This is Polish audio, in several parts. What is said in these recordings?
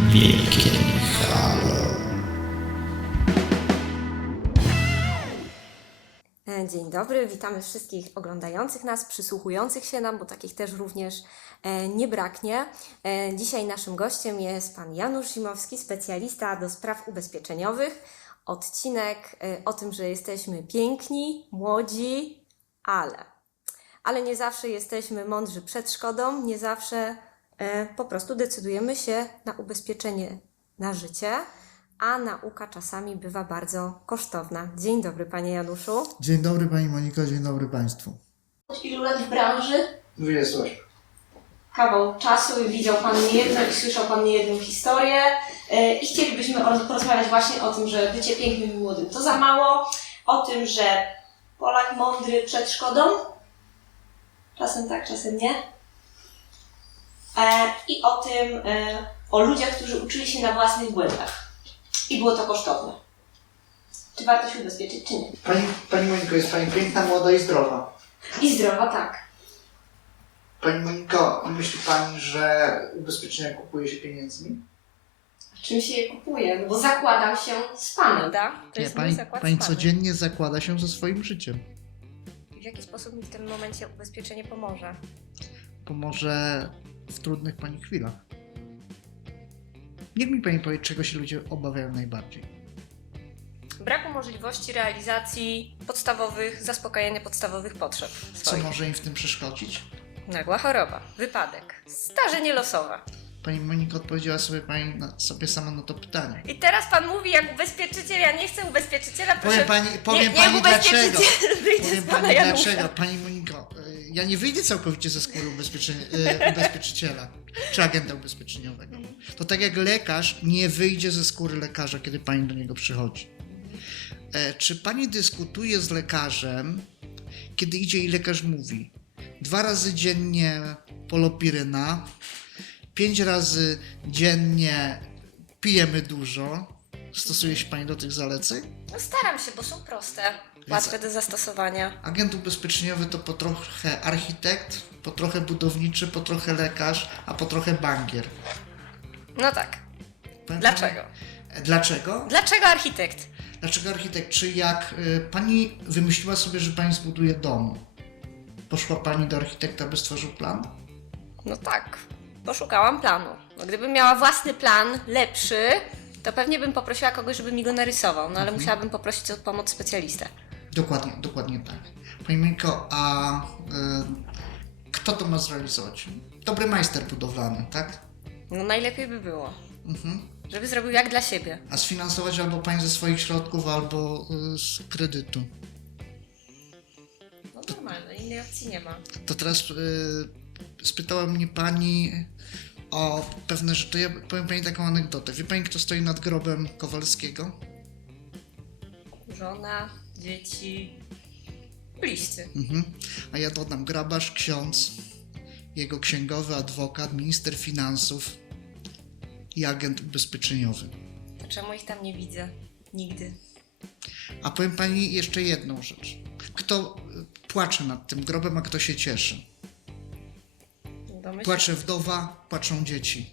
Wielkie Halo. E, Dzień dobry, witamy wszystkich oglądających nas, przysłuchujących się nam, bo takich też również e, nie braknie. E, Dzisiaj naszym gościem jest pan Janusz Zimowski, specjalista do spraw ubezpieczeniowych. Odcinek o tym, że jesteśmy piękni, młodzi, ale. Ale nie zawsze jesteśmy mądrzy przed szkodą, nie zawsze po prostu decydujemy się na ubezpieczenie na życie, a nauka czasami bywa bardzo kosztowna. Dzień dobry, panie Januszu. Dzień dobry Pani Moniko, dzień dobry Państwu. Ilu lat w branży? 28. Kawał czasu i widział Pan niejedno i słyszał Pan niejedną historię E, i chcielibyśmy porozmawiać właśnie o tym, że bycie pięknym i młodym to za mało, o tym, że Polak mądry przed szkodą, czasem tak, czasem nie, E, i o tym, e, o ludziach, którzy uczyli się na własnych błędach i było to kosztowne. Czy warto się ubezpieczyć, czy nie? Pani, Pani Moniko, jest Pani piękna, młoda i zdrowa. I zdrowa, tak. Pani Moniko, myśli Pani, że ubezpieczenia kupuje się pieniędzmi? Czym się je kupuje? No bo zakładam się z Panem, tak? To Nie, jest mój Pani, zakład pani z Panem. codziennie zakłada się ze swoim życiem. W jaki sposób mi w tym momencie ubezpieczenie pomoże? Pomoże w trudnych Pani chwilach. Niech mi Pani powie, czego się ludzie obawiają najbardziej. Braku możliwości realizacji podstawowych, zaspokajania podstawowych potrzeb Co swoich. może im w tym przeszkodzić? Nagła choroba, wypadek, starzenie losowe. Pani Moniko, odpowiedziała sobie Pani na, sobie sama na to pytanie. I teraz pan mówi jak ubezpieczyciel, ja nie chcę ubezpieczyciela, proszę... Powiem Pani, powiem nie, pani niech dlaczego. Powiem Pani dlaczego. Pani Moniko, ja nie wyjdę całkowicie ze skóry y, ubezpieczyciela czy agenta ubezpieczeniowego. To tak jak lekarz nie wyjdzie ze skóry lekarza, kiedy Pani do niego przychodzi. E, Czy Pani dyskutuje z lekarzem, kiedy idzie i lekarz mówi dwa razy dziennie polopiryna, pięć razy dziennie pijemy dużo, stosuje się Pani do tych zaleceń? No staram się, bo są proste, łatwe do zastosowania. Agent ubezpieczeniowy to po trochę architekt, po trochę budowniczy, po trochę lekarz, a po trochę bankier. No tak. Dlaczego? Dlaczego? Dlaczego architekt? Dlaczego architekt? Czy jak y, pani wymyśliła sobie, że pani zbuduje dom, poszła pani do architekta, by stworzył plan? No tak, poszukałam planu. No, gdybym miała własny plan, lepszy, to pewnie bym poprosiła kogoś, żeby mi go narysował, no ale musiałabym poprosić o pomoc specjalistę. Dokładnie, dokładnie tak. Pani Moniko, a y, kto to ma zrealizować? Dobry majster budowlany, tak? No najlepiej by było, Mhm. żeby zrobił jak dla siebie. A sfinansować albo pani ze swoich środków, albo y, z kredytu. No normalne, innej opcji nie ma. To teraz y, spytała mnie pani o pewne rzeczy. Ja powiem pani taką anegdotę. Wie pani, kto stoi nad grobem Kowalskiego? Żona, dzieci, bliscy. Mhm. A ja dodam grabarz, ksiądz, jego księgowy, adwokat, minister finansów i agent ubezpieczeniowy. To czemu ich tam nie widzę? Nigdy. A powiem pani jeszcze jedną rzecz. Kto y, płacze nad tym grobem, a kto się cieszy? Domyślam. Płacze wdowa, płaczą dzieci.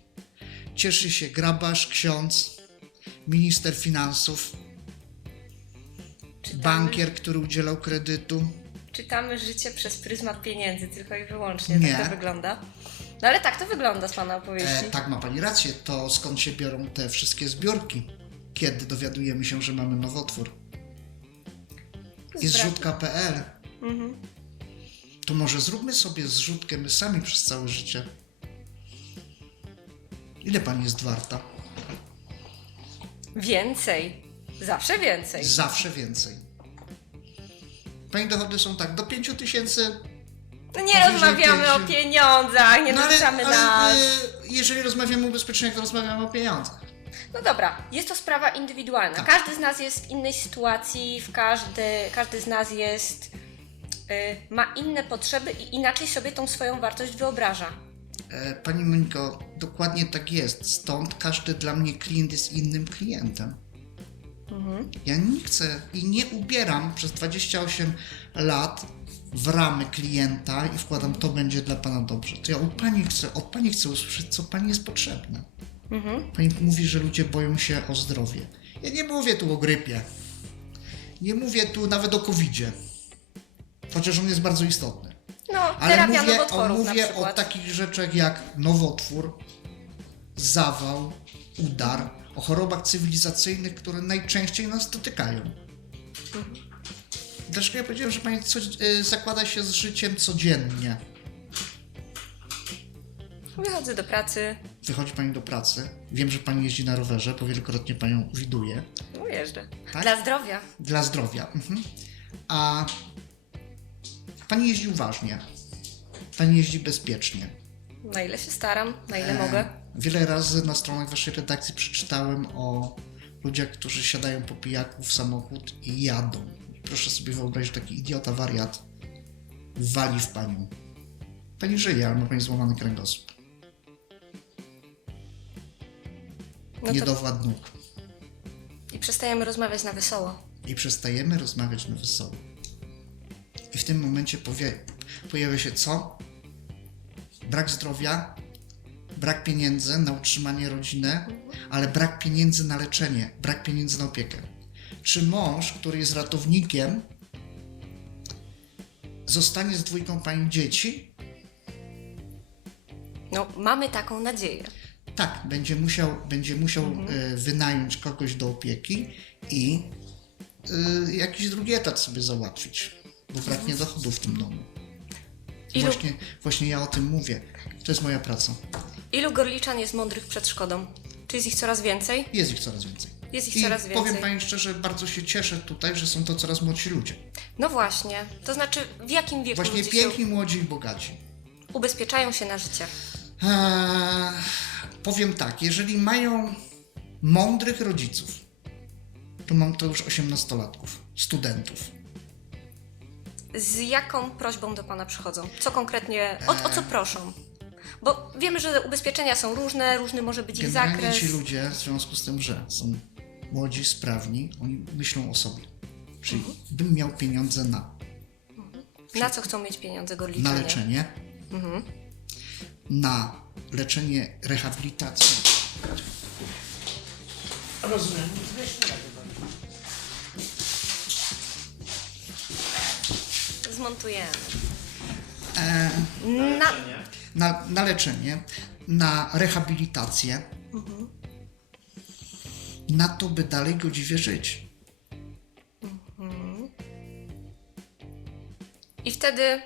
Cieszy się grabarz, ksiądz, minister finansów, Czytamy, bankier, który udzielał kredytu. Czytamy życie przez pryzmat pieniędzy, tylko i wyłącznie. Nie. Tak to wygląda. No ale tak to wygląda z Pana opowieści. E, tak, ma pani rację. To skąd się biorą te wszystkie zbiorki? Kiedy dowiadujemy się, że mamy nowotwór? Braku- zrzutka.pl. Mhm. To może zróbmy sobie zrzutkę my sami przez całe życie. Ile pani jest warta? Więcej. Zawsze więcej. Zawsze więcej. Pani dochody są tak, do 5 tysięcy No nie rozmawiamy pięciu. o pieniądzach, nie No ale, nas. y, jeżeli rozmawiamy o ubezpieczeniach, to rozmawiamy o pieniądzach. No dobra, jest to sprawa indywidualna. Tak. Każdy z nas jest w innej sytuacji, w każdy, każdy z nas jest, ma inne potrzeby i inaczej sobie tą swoją wartość wyobraża. E, Pani Moniko, dokładnie tak jest. Stąd każdy dla mnie klient jest innym klientem. Ja nie chcę i nie ubieram przez 28 lat w ramy klienta i wkładam to będzie dla Pana dobrze. To ja u Pani chcę, od Pani chcę usłyszeć, co Pani jest potrzebne. Mhm. Pani mówi, że ludzie boją się o zdrowie. Ja nie mówię tu o grypie. Nie mówię tu nawet o covidzie. Chociaż on jest bardzo istotny. No, Ale terapia mówię, o, nowotworów na mówię o przykład. takich rzeczach jak nowotwór, zawał, udar, o chorobach cywilizacyjnych, które najczęściej nas dotykają. Dlaczego ja powiedziałem, że pani co, y, zakłada się z życiem codziennie? Wychodzę do pracy, Wychodzi pani do pracy, wiem, że pani jeździ na rowerze, bo wielokrotnie panią widuję. no jeżdżę. Tak? Dla zdrowia. Dla zdrowia. Mhm. A pani jeździ uważnie. Pani jeździ bezpiecznie. Na ile się staram, na ile E, mogę. Wiele razy na stronach waszej redakcji przeczytałem o ludziach, którzy siadają po pijaku w samochód i jadą. Proszę sobie wyobrazić, taki idiota, wariat wali w panią. Pani żyje, ale ma pani złamany kręgosłup. No to Niedowład nóg. i przestajemy rozmawiać na wesoło. I przestajemy rozmawiać na wesoło. I w tym momencie powie, pojawia się co? Brak zdrowia, brak pieniędzy na utrzymanie rodziny, ale brak pieniędzy na leczenie, brak pieniędzy na opiekę. Czy mąż, który jest ratownikiem, zostanie z dwójką pani dzieci? No, mamy taką nadzieję. Tak, będzie musiał, będzie musiał e, wynająć kogoś do opieki i e, jakiś drugi etat sobie załatwić, bo braknie dochodów w tym domu. Ilu- Właśnie, właśnie ja o tym mówię. To jest moja praca. Ilu gorliczan jest mądrych przed szkodą? Czy jest ich coraz więcej? Jest ich coraz więcej. Jest ich I coraz powiem więcej. Pani szczerze, bardzo się cieszę tutaj, że są to coraz młodsi ludzie. No właśnie. To znaczy, w jakim wieku Właśnie piękni, młodzi i bogaci. ubezpieczają się na życie? Eee, powiem tak, jeżeli mają mądrych rodziców, to mam to już 18-latków, studentów. Z jaką prośbą do Pana przychodzą? Co konkretnie, o, o co proszą? Bo wiemy, że ubezpieczenia są różne, różny może być ich Generalnie zakres. ci ludzie, w związku z tym, że są młodzi, sprawni, oni myślą o sobie. Czyli Mhm. bym miał pieniądze na, Na co chcą mieć pieniądze na gorliczanie? leczenie, Mhm. na leczenie, rehabilitację. Rozumiem. Zmontujemy. E, Na, na, na leczenie, na rehabilitację, na to, by dalej godziwie żyć. I wtedy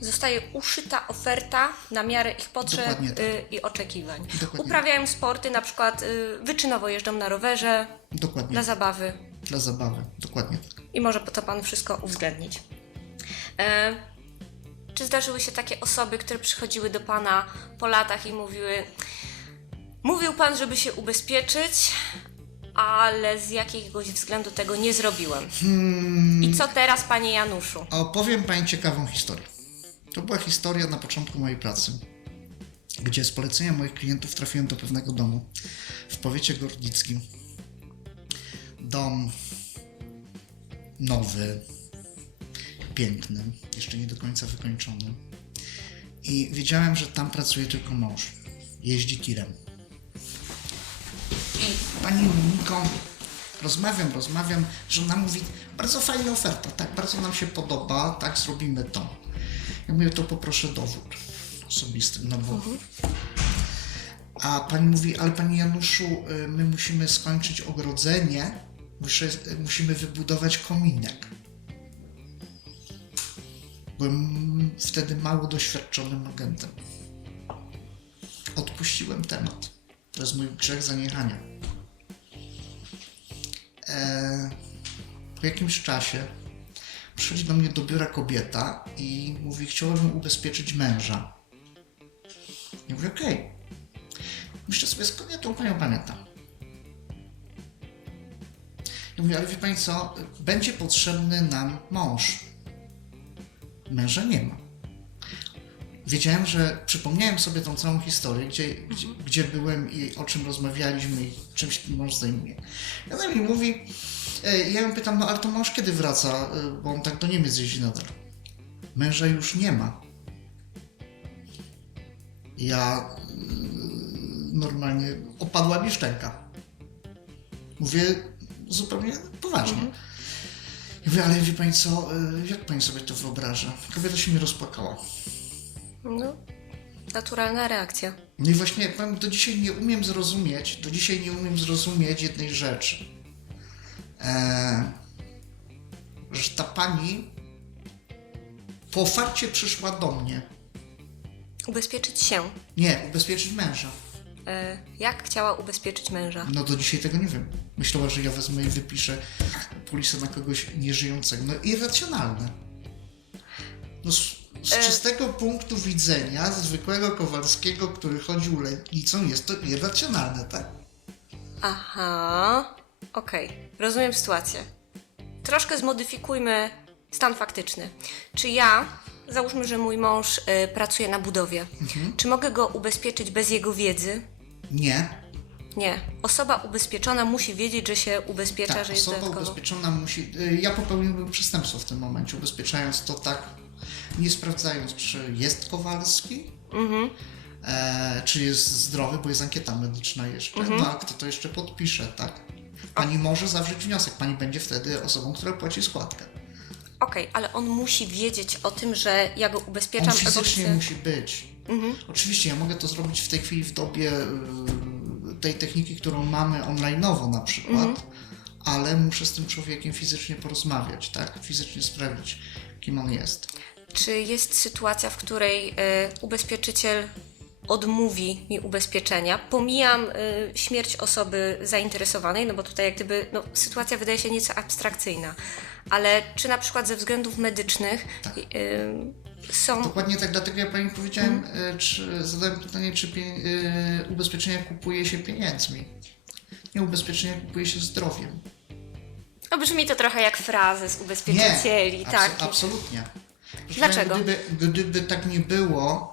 zostaje uszyta oferta na miarę ich potrzeb tak. y, i oczekiwań. Dokładnie. Uprawiają sporty, na przykład y, wyczynowo jeżdżą na rowerze Dokładnie. dla zabawy. Dla zabawy. Dokładnie tak. I może to Pan wszystko uwzględnić. E, czy zdarzyły się takie osoby, które przychodziły do Pana po latach i mówiły: Mówił Pan, żeby się ubezpieczyć, ale z jakiegoś względu tego nie zrobiłem. Hmm. I co teraz, Panie Januszu? A opowiem Pani ciekawą historię. To była historia na początku mojej pracy, gdzie z polecenia moich klientów trafiłem do pewnego domu w powiecie gorlickim. Dom nowy, piękny, jeszcze nie do końca wykończony. I wiedziałem, że tam pracuje tylko mąż. Jeździ tirem. I pani Moniko, rozmawiam, rozmawiam, że ona mówi, bardzo fajna oferta, tak, bardzo nam się podoba, tak, zrobimy to. Ja mówię, to poproszę dowód osobisty, no bo... A pani mówi, ale panie Januszu, y, my musimy skończyć ogrodzenie, muszę, musimy wybudować kominek. Byłem wtedy mało doświadczonym agentem. Odpuściłem temat. To jest mój grzech zaniechania. Eee, po jakimś czasie przychodzi do mnie do biura kobieta i mówi, chciałabym ubezpieczyć męża. Ja mówię, okej. Myślę sobie, ja tą panią pamiętam? Ja mówię, ale wie pani co, będzie potrzebny nam mąż. Męża nie ma. Wiedziałem, że przypomniałem sobie tą całą historię, gdzie, gdzie, gdzie byłem i o czym rozmawialiśmy i czymś ten mąż zajmuje. I ona mi mówi, e, ja ją pytam, no ale to mąż kiedy wraca, E, bo on tak do Niemiec jeździ nadal. Męża już nie ma. Ja mm, normalnie opadła mi szczęka. Mówię zupełnie poważnie. Ja mówię, ale wie pani co, y, jak pani sobie to wyobraża? Kobieta się mi rozpłakała. No, naturalna reakcja. No i właśnie jak powiem, do dzisiaj nie umiem zrozumieć, do dzisiaj nie umiem zrozumieć jednej rzeczy. Eee, że ta pani po ofarcie przyszła do mnie. Ubezpieczyć się. Nie, ubezpieczyć męża. E, jak chciała ubezpieczyć męża? No do dzisiaj tego nie wiem. Myślała, że ja wezmę i wypiszę polisę na kogoś nieżyjącego. No irracjonalne. No z, z E- czystego punktu widzenia zwykłego Kowalskiego, który chodził letnicą, jest to irracjonalne, tak? Aha, okej, rozumiem sytuację. Troszkę zmodyfikujmy stan faktyczny. Czy ja, załóżmy, że mój mąż y, pracuje na budowie, czy mogę go ubezpieczyć bez jego wiedzy? Nie. Nie. Osoba ubezpieczona musi wiedzieć, że się ubezpiecza, Tak, że jest osoba dodatkowo. ubezpieczona musi. y, Ja popełniłbym przestępstwo w tym momencie, ubezpieczając to tak, nie sprawdzając, czy jest Kowalski, Mhm. e, czy jest zdrowy, bo jest ankieta medyczna jeszcze. Mhm. No a kto to jeszcze podpisze, tak? Pani może zawrzeć wniosek, pani będzie wtedy osobą, która płaci składkę. Okej, ale on musi wiedzieć o tym, że ja go On ubezpieczam, albo fizycznie musi być. Mhm. Oczywiście ja mogę to zrobić w tej chwili w dobie y, tej techniki, którą mamy online'owo na przykład, Mhm. ale muszę z tym człowiekiem fizycznie porozmawiać, tak? Fizycznie sprawdzić, kim on jest. Czy jest sytuacja, w której y, ubezpieczyciel odmówi mi ubezpieczenia? Pomijam y, śmierć osoby zainteresowanej, no bo tutaj jak gdyby no, sytuacja wydaje się nieco abstrakcyjna, ale czy na przykład ze względów medycznych Tak. y, są. Dokładnie tak, dlatego ja pani powiedziałem, y, czy zadałem pytanie, czy pie, y, ubezpieczenia kupuje się pieniędzmi. Nie, ubezpieczenia kupuje się zdrowiem. No brzmi to trochę jak frazes ubezpieczycieli, Nie, tak. abso- absolutnie. Proszę Dlaczego? Pani, Gdyby, gdyby tak nie było,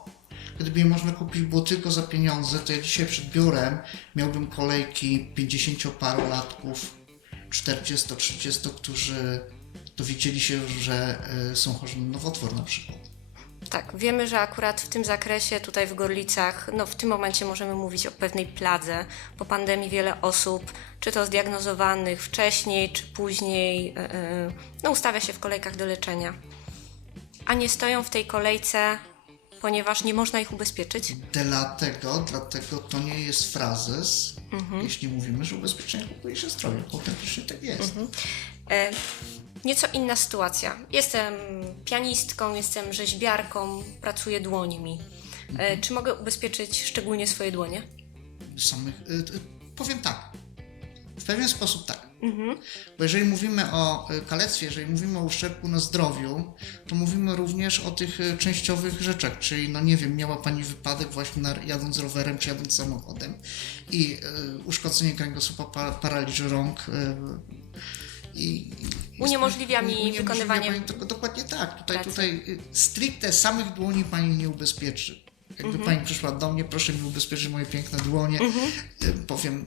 gdyby je można kupić było tylko za pieniądze, to ja dzisiaj przed biurem miałbym kolejki 50-parolatków, 40-30, którzy dowiedzieli się, że y, są chorzy na nowotwór na przykład. Tak, wiemy, że akurat w tym zakresie, tutaj w Gorlicach, no w tym momencie możemy mówić o pewnej pladze. Po pandemii wiele osób, czy to zdiagnozowanych wcześniej, czy później, e, e, no ustawia się w kolejkach do leczenia. A nie stoją w tej kolejce, ponieważ nie można ich ubezpieczyć. Dlatego, dlatego to nie jest frazes, Mhm. jeśli mówimy, że ubezpieczenie kupuje się zdrowie. Autentycznie tak jest. Mhm. E, nieco inna sytuacja. Jestem pianistką, jestem rzeźbiarką, pracuję dłońmi. E, czy mogę ubezpieczyć szczególnie swoje dłonie? Samych, y, y, powiem tak. W pewien sposób tak. Mhm. Bo jeżeli mówimy o y, kalectwie, jeżeli mówimy o uszczerbku na zdrowiu, to mówimy również o tych y, częściowych rzeczach, czyli no nie wiem, miała Pani wypadek właśnie na, jadąc rowerem czy jadąc samochodem i y, uszkodzenie kręgosłupa, pa, paraliż rąk y, i... Uniemożliwia mi uniemożliwia wykonywanie Pani, to, dokładnie tak. Tutaj, pracy. tutaj stricte samych dłoni Pani nie ubezpieczy. Jakby Mhm. Pani przyszła do mnie, proszę mi ubezpieczyć moje piękne dłonie, y, powiem,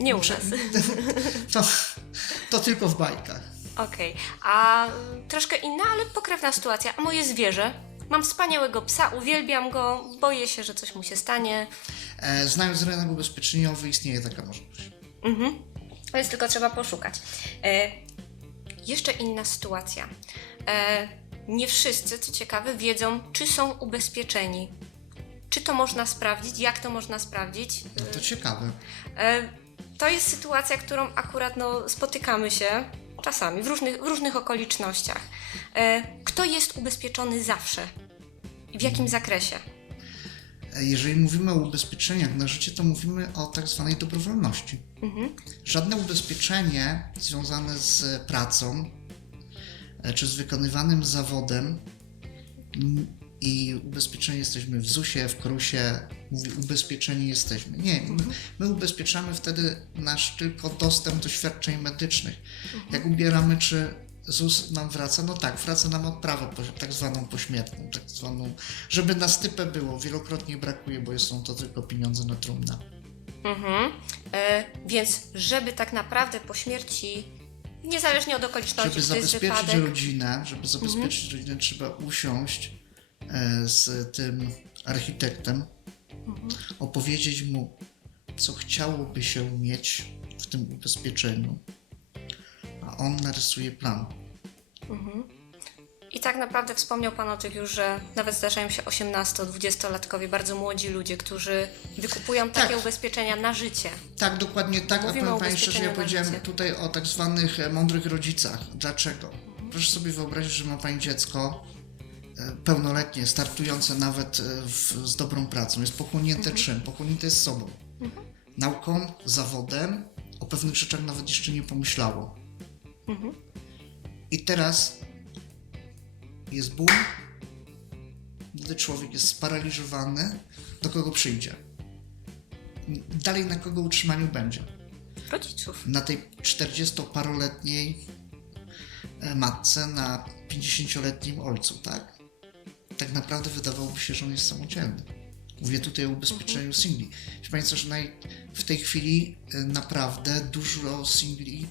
Nie u nas. to, to tylko w bajkach. Okej, a troszkę inna, ale pokrewna sytuacja. A moje zwierzę? Mam wspaniałego psa, uwielbiam go, boję się, że coś mu się stanie. E, znając rynek ubezpieczeniowy, istnieje taka możliwość. Mhm. Więc tylko trzeba poszukać. E, jeszcze inna sytuacja. E, nie wszyscy, co ciekawe, wiedzą, czy są ubezpieczeni. Czy to można sprawdzić? Jak to można sprawdzić? No to ciekawe. E, to jest sytuacja, którą akurat no, spotykamy się czasami, w różnych, w różnych okolicznościach. E, kto jest ubezpieczony zawsze? I w jakim zakresie? Jeżeli mówimy o ubezpieczeniach na życie, to mówimy o tak zwanej dobrowolności. Mhm. Żadne ubezpieczenie związane z pracą e, czy z wykonywanym zawodem i ubezpieczeni jesteśmy w ZUS-ie, w KRUS-ie, mówi ubezpieczeni jesteśmy. Nie, my, my ubezpieczamy wtedy nasz tylko dostęp do świadczeń medycznych. Jak ubieramy, czy ZUS nam wraca? No tak, wraca nam odprawę tak zwaną pośmiertną, tak zwaną, żeby na stypę było. Wielokrotnie brakuje, bo są to tylko pieniądze na trumnę. Mhm. E, więc, żeby tak naprawdę po śmierci, niezależnie od okoliczności, Żeby zabezpieczyć wypadek, Mhm. rodzinę, żeby zabezpieczyć rodzinę, trzeba usiąść z tym architektem opowiedzieć mu, co chciałoby się mieć w tym ubezpieczeniu, a on narysuje plan. I tak naprawdę wspomniał Pan o tych już, że nawet zdarzają się 18-20-latkowie, bardzo młodzi ludzie, którzy wykupują takie Tak. ubezpieczenia na życie. Tak, dokładnie tak. A Mówimy o powiem Pani szczerze, ja powiedziałem życie. tutaj o tak zwanych e, mądrych rodzicach. Dlaczego? Proszę sobie wyobrazić, że ma Pani dziecko e, pełnoletnie, startujące nawet e, w, z dobrą pracą. Jest pochłonięte Mhm. czym? Pochłonięte jest sobą. Nauką, zawodem, o pewnych rzeczach nawet jeszcze nie pomyślało. Mhm. I teraz jest ból, gdy człowiek jest sparaliżowany, do kogo przyjdzie? Dalej na kogo utrzymaniu będzie? Rodziców. na tej 40-paroletniej e, matce, na 50-letnim ojcu, tak? Tak naprawdę wydawałoby się, że on jest samodzielny. Mówię tutaj o ubezpieczeniu singli. Wie Państwo, że naj... w tej chwili e, naprawdę dużo singli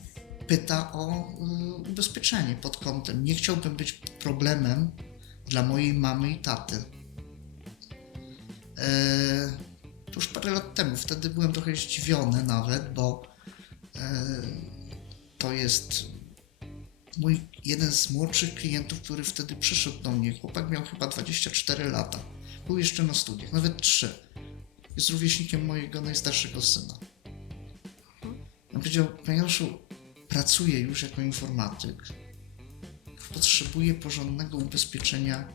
pyta o e, ubezpieczenie pod kątem. Nie chciałbym być problemem dla mojej mamy i taty. E, to już parę lat temu. Wtedy byłem trochę zdziwiony nawet, bo e, to jest mój jeden z młodszych klientów, który wtedy przyszedł do mnie. Chłopak miał chyba 24 lata. Był jeszcze na studiach, nawet 3. Jest rówieśnikiem mojego najstarszego syna. On powiedział, panie pracuję już jako informatyk. Potrzebuję porządnego ubezpieczenia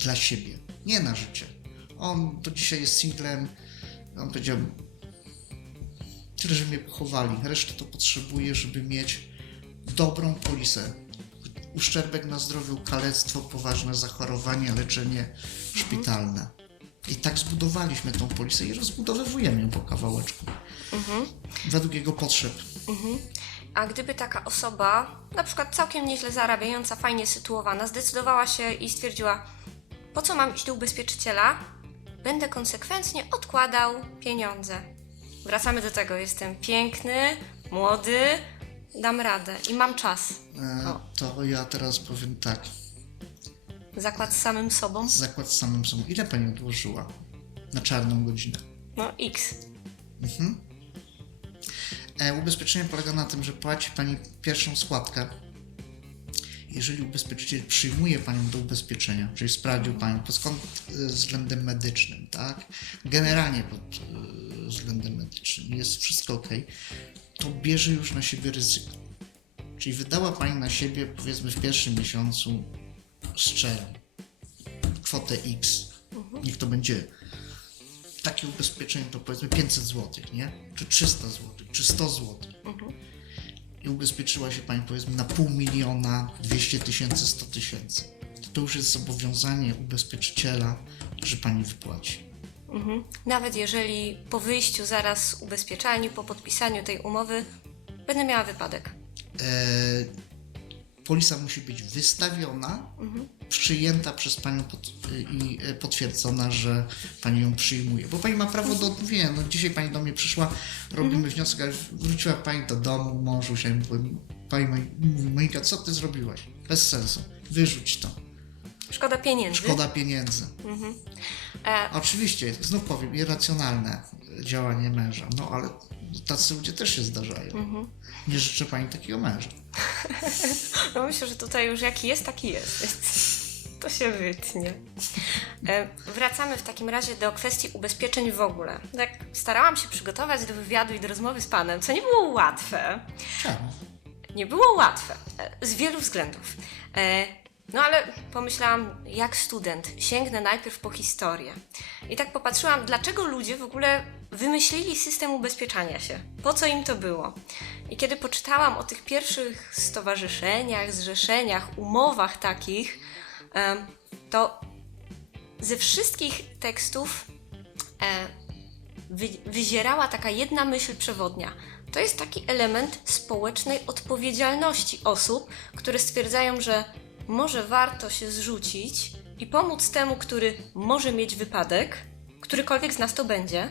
dla siebie, nie na życie. On do dzisiaj jest singlem. On powiedział, tyle, że mnie pochowali. Resztę to potrzebuję, żeby mieć dobrą polisę. Uszczerbek na zdrowiu, kalectwo, poważne zachorowanie, leczenie szpitalne. I tak zbudowaliśmy tą polisę i rozbudowujemy ją po kawałeczku. Według jego potrzeb. A gdyby taka osoba, na przykład całkiem nieźle zarabiająca, fajnie sytuowana, zdecydowała się i stwierdziła, po co mam iść do ubezpieczyciela? Będę konsekwentnie odkładał pieniądze. Wracamy do tego, jestem piękny, młody, dam radę i mam czas. E, to ja teraz powiem tak. Zakład z samym sobą? Zakład z samym sobą. Ile pani odłożyła na czarną godzinę? No X. E, ubezpieczenie polega na tym, że płaci Pani pierwszą składkę. Jeżeli ubezpieczyciel przyjmuje Panią do ubezpieczenia, czyli sprawdził Panią pod e, względem medycznym, tak? Generalnie pod e, względem medycznym jest wszystko ok, to bierze już na siebie ryzyko. Czyli wydała Pani na siebie, powiedzmy, w pierwszym miesiącu szczerą kwotę X. Niech to będzie takie ubezpieczenie to powiedzmy 500 zł, nie? Czy 300 zł, czy 100 zł. I ubezpieczyła się Pani powiedzmy na pół miliona, 200 tysięcy, 100 tysięcy. To, to już jest zobowiązanie ubezpieczyciela, że Pani wypłaci. Mhm. Nawet jeżeli po wyjściu zaraz z ubezpieczalni, po podpisaniu tej umowy, będę miała wypadek. E, polisa musi być wystawiona, przyjęta przez Panią pod, i e, potwierdzona, że Pani ją przyjmuje. Bo Pani ma prawo do, wie, no dzisiaj Pani do mnie przyszła, robimy wniosek, ale wróciła Pani do domu, mąż usiadł, i mówi, Pani mówi, Monika, co Ty zrobiłaś? Bez sensu. Wyrzuć to. Szkoda pieniędzy. Szkoda pieniędzy. E, Oczywiście, znów powiem, irracjonalne działanie męża, no ale tacy ludzie też się zdarzają. Nie życzę Pani takiego męża. No myślę, że tutaj już jaki jest, taki jest. To się wytnie. E, wracamy w takim razie do kwestii ubezpieczeń w ogóle. Tak starałam się przygotować do wywiadu i do rozmowy z Panem, co nie było łatwe. Czemu? Nie było łatwe. e, Z wielu względów. No ale pomyślałam, jak student, sięgnę najpierw po historię. I tak popatrzyłam, dlaczego ludzie w ogóle wymyślili system ubezpieczania się. Po co im to było? I kiedy poczytałam o tych pierwszych stowarzyszeniach, zrzeszeniach, umowach takich, to ze wszystkich tekstów e, wy, wyzierała taka jedna myśl przewodnia. To jest taki element społecznej odpowiedzialności osób, które stwierdzają, że może warto się zrzucić i pomóc temu, który może mieć wypadek, którykolwiek z nas to będzie,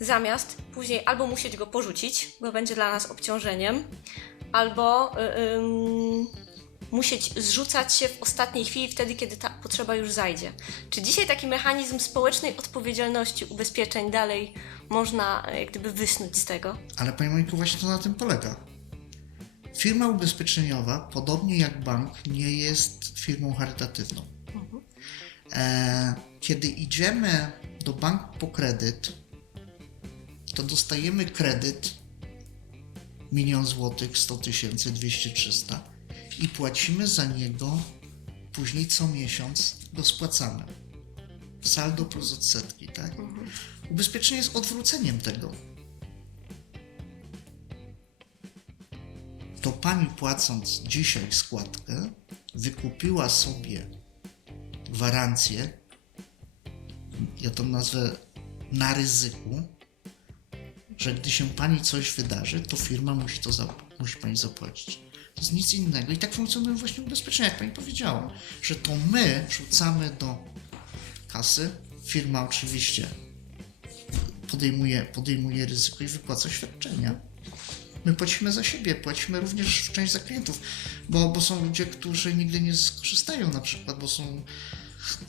zamiast później albo musieć go porzucić, bo będzie dla nas obciążeniem, albo y, musieć zrzucać się w ostatniej chwili, wtedy kiedy ta potrzeba już zajdzie. Czy dzisiaj taki mechanizm społecznej odpowiedzialności ubezpieczeń dalej można e, jak gdyby wysnuć z tego? Ale Panie Moniku, właśnie to na tym polega. Firma ubezpieczeniowa, podobnie jak bank, nie jest firmą charytatywną. E, kiedy idziemy do banku po kredyt, to dostajemy kredyt milion złotych, 100 tysięcy, 200, 300 i płacimy za niego później co miesiąc go spłacamy. Saldo plus odsetki, tak? Ubezpieczenie jest odwróceniem tego. Pani płacąc dzisiaj składkę, wykupiła sobie gwarancję, ja to nazwę na ryzyku, że gdy się pani coś wydarzy, to firma musi to musi pani zapłacić. To jest nic innego. I tak funkcjonują właśnie ubezpieczenia, jak pani powiedziała, że to my wrzucamy do kasy, firma oczywiście podejmuje, podejmuje ryzyko i wypłaca świadczenia. My płacimy za siebie, płacimy również w część za klientów, bo, bo są ludzie, którzy nigdy nie skorzystają na przykład, bo są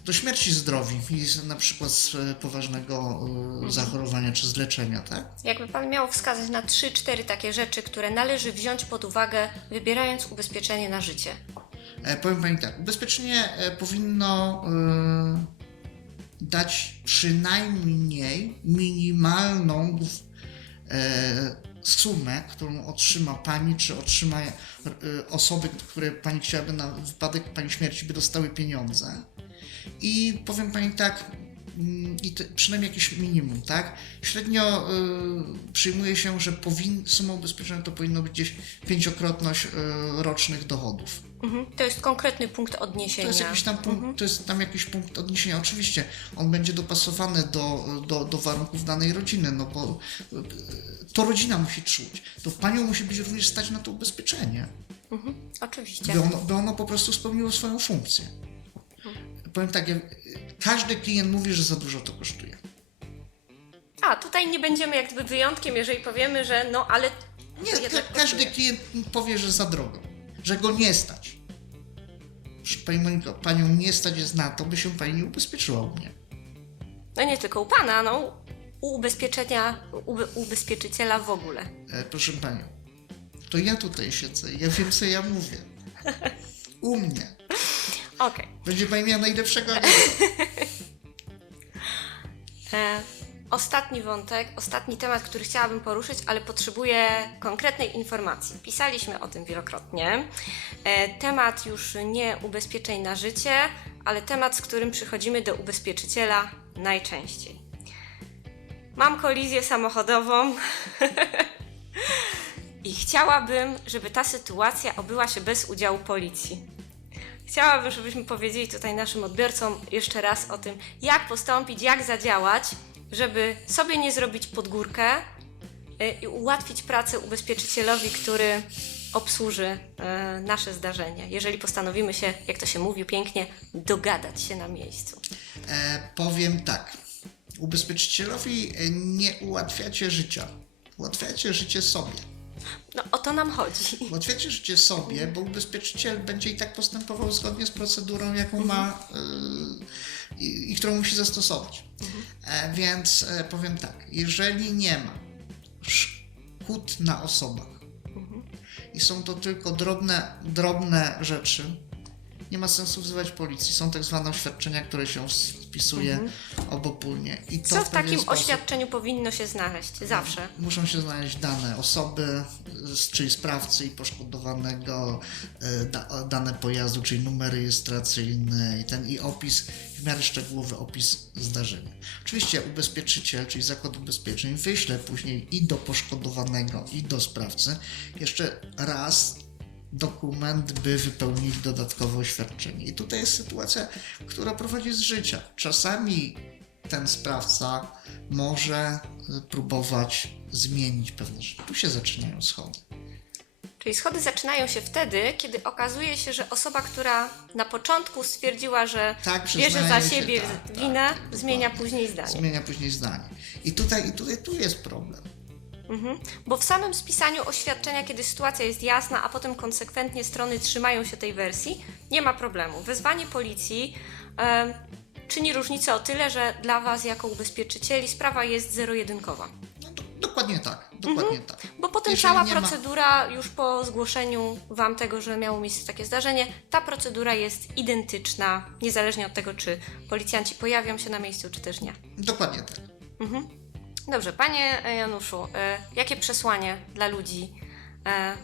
do śmierci zdrowi i na przykład z e, poważnego e, zachorowania czy z leczenia, tak? Jakby Pan miał wskazać na 3-4 takie rzeczy, które należy wziąć pod uwagę, wybierając ubezpieczenie na życie. E, powiem Pani tak, ubezpieczenie e, powinno e, dać przynajmniej minimalną e, sumę, którą otrzyma Pani, czy otrzyma e, osoby, które Pani chciałaby na wypadek Pani śmierci, by dostały pieniądze. I powiem Pani tak, mm, i te, przynajmniej jakieś minimum, tak? Średnio y, przyjmuje się, że powin, suma ubezpieczenia to powinno być gdzieś pięciokrotność y, rocznych dochodów. Mhm. To jest konkretny punkt odniesienia. To jest jakiś tam punkt, to jest tam jakiś punkt odniesienia. Oczywiście on będzie dopasowany do, do, do warunków danej rodziny, no bo y, to rodzina musi czuć. To panią musi być również stać na to ubezpieczenie, Mhm. Oczywiście. by ono, by ono po prostu spełniło swoją funkcję. Powiem tak, jak, każdy klient mówi, że za dużo to kosztuje. A, tutaj nie będziemy jak gdyby wyjątkiem, jeżeli powiemy, że no ale Nie, ka- każdy klient powie, że za drogo, że go nie stać. Pani Moniko, panią nie stać jest na to, by się pani nie ubezpieczyła u mnie. No nie tylko u Pana, no u ubezpieczenia, u ubezpieczyciela w ogóle. E, proszę panią, to ja tutaj siedzę, ja wiem co ja mówię. U mnie. Okej. Będzie pani miała najlepszego agenta. E, Ostatni wątek, ostatni temat, który chciałabym poruszyć, ale potrzebuję konkretnej informacji. Pisaliśmy o tym wielokrotnie. E, Temat już nie ubezpieczeń na życie, ale temat, z którym przychodzimy do ubezpieczyciela najczęściej. Mam kolizję samochodową i chciałabym, żeby ta sytuacja obyła się bez udziału policji. Chciałabym, żebyśmy powiedzieli tutaj naszym odbiorcom jeszcze raz o tym, jak postąpić, jak zadziałać, żeby sobie nie zrobić pod górkę y, i ułatwić pracę ubezpieczycielowi, który obsłuży y, nasze zdarzenie, jeżeli postanowimy się, jak to się mówi pięknie, dogadać się na miejscu. E, powiem tak. Ubezpieczycielowi e, nie ułatwiacie życia. Ułatwiacie życie sobie. No o to nam chodzi. Ułatwiacie życie sobie, bo ubezpieczyciel będzie i tak postępował zgodnie z procedurą, jaką ma y, i, i którą musi zastosować. E, więc e, powiem tak, jeżeli nie ma szkód na osobach i są to tylko drobne, drobne rzeczy, nie ma sensu wzywać policji. Są tak zwane oświadczenia, które się wpisuje obopólnie. I Co w pewien takim sposób- oświadczeniu powinno się znaleźć? Zawsze. Muszą się znaleźć dane osoby, czyli sprawcy i poszkodowanego, e, da, dane pojazdu, czyli numer rejestracyjny i ten i opis, w miarę szczegółowy opis zdarzenia. Oczywiście ubezpieczyciel, czyli zakład ubezpieczeń, wyśle później i do poszkodowanego, i do sprawcy jeszcze raz dokument, by wypełnić dodatkowe oświadczenie. I tutaj jest sytuacja, która prowadzi z życia. Czasami ten sprawca może y, próbować zmienić pewne rzeczy. Tu się zaczynają schody. Czyli schody zaczynają się wtedy, kiedy okazuje się, że osoba, która na początku stwierdziła, że Tak, bierze za przyznaje się, siebie tak, tak, winę, tak, zmienia dokładnie. później zdanie. Zmienia później zdanie. I tutaj, i tutaj tu jest problem. Mhm. Bo w samym spisaniu oświadczenia, kiedy sytuacja jest jasna, a potem konsekwentnie strony trzymają się tej wersji, nie ma problemu. Wezwanie policji em, czyni różnicę o tyle, że dla Was, jako ubezpieczycieli, sprawa jest zero-jedynkowa. No, do, dokładnie tak, dokładnie tak. Bo potem Jeżeli cała nie ma- procedura, już po zgłoszeniu Wam tego, że miało miejsce takie zdarzenie, ta procedura jest identyczna, niezależnie od tego, czy policjanci pojawią się na miejscu, czy też nie. Dokładnie tak. Dobrze, Panie e, Januszu, e, jakie przesłanie dla ludzi e,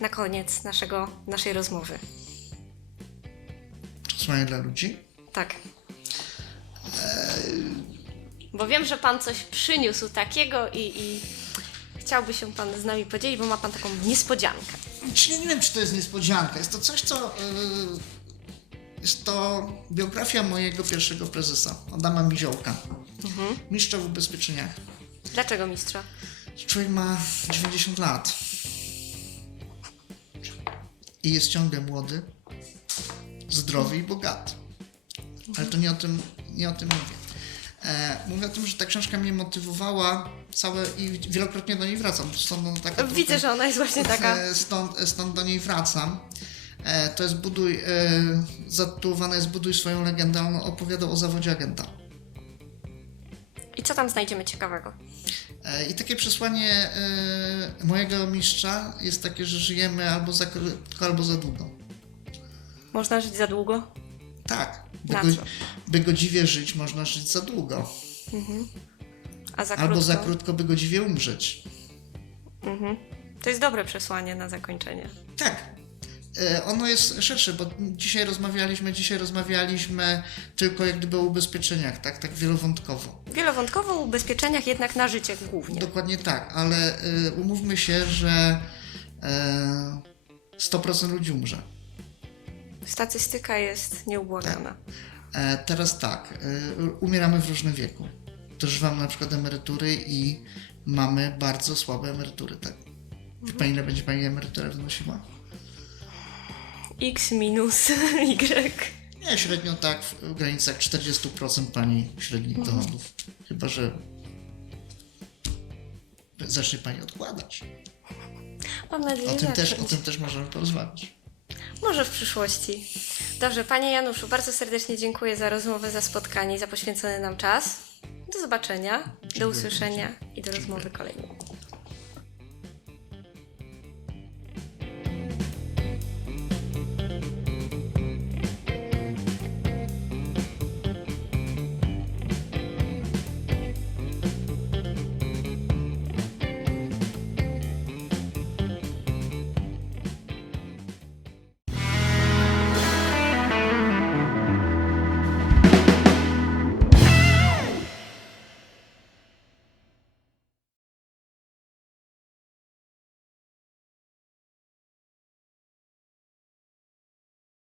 na koniec naszego, naszej rozmowy? Przesłanie dla ludzi. Tak. Bo wiem, że Pan coś przyniósł takiego i, i chciałby się Pan z nami podzielić, bo ma Pan taką niespodziankę. Czy nie wiem, czy to jest niespodzianka. Jest to coś, co. Jest to biografia mojego pierwszego prezesa, Adama Miziołka. Mistrza w ubezpieczeniach. Dlaczego mistrza? Człowiek ma 90 lat. I jest ciągle młody, zdrowy i bogaty. Ale to nie o tym, nie o tym mówię. E, mówię o tym, że ta książka mnie motywowała całe i wielokrotnie do niej wracam. Stąd taka Widzę, trochę- że ona jest właśnie taka. E, Stąd, stąd do niej wracam. E, To jest buduj, e, zatytułowane jest Buduj swoją legendę. On opowiadał o zawodzie agenta. I co tam znajdziemy ciekawego? E, I takie przesłanie e, mojego mistrza jest takie, że żyjemy albo za krótko, albo za długo. Można żyć za długo? Tak. By, go, by godziwie żyć, można żyć za długo. A za Albo krótko? za krótko, by godziwie umrzeć. Mhm. To jest dobre przesłanie na zakończenie. Tak. E, Ono jest szersze, bo dzisiaj rozmawialiśmy, dzisiaj rozmawialiśmy tylko jak gdyby o ubezpieczeniach, tak, tak wielowątkowo. Wielowątkowo o ubezpieczeniach jednak na życie głównie. Dokładnie tak, ale y, umówmy się, że y, 100% ludzi umrze. Statystyka jest nieubłagana. E, teraz tak, umieramy w różnym wieku. Dożywamy na przykład emerytury i mamy bardzo słabe emerytury, tak? Wie pani, ile będzie pani emeryturę wynosiła? X minus Y. Nie, średnio tak w granicach 40% pani średnich dochodów. Chyba, że zacznie pani odkładać. Mam nadzieję, O tym, też, o zacząć. tym też możemy porozmawiać. Może w przyszłości. Dobrze, Panie Januszu, bardzo serdecznie dziękuję za rozmowę, za spotkanie za poświęcony nam czas. Do zobaczenia, do usłyszenia i do rozmowy kolejnej.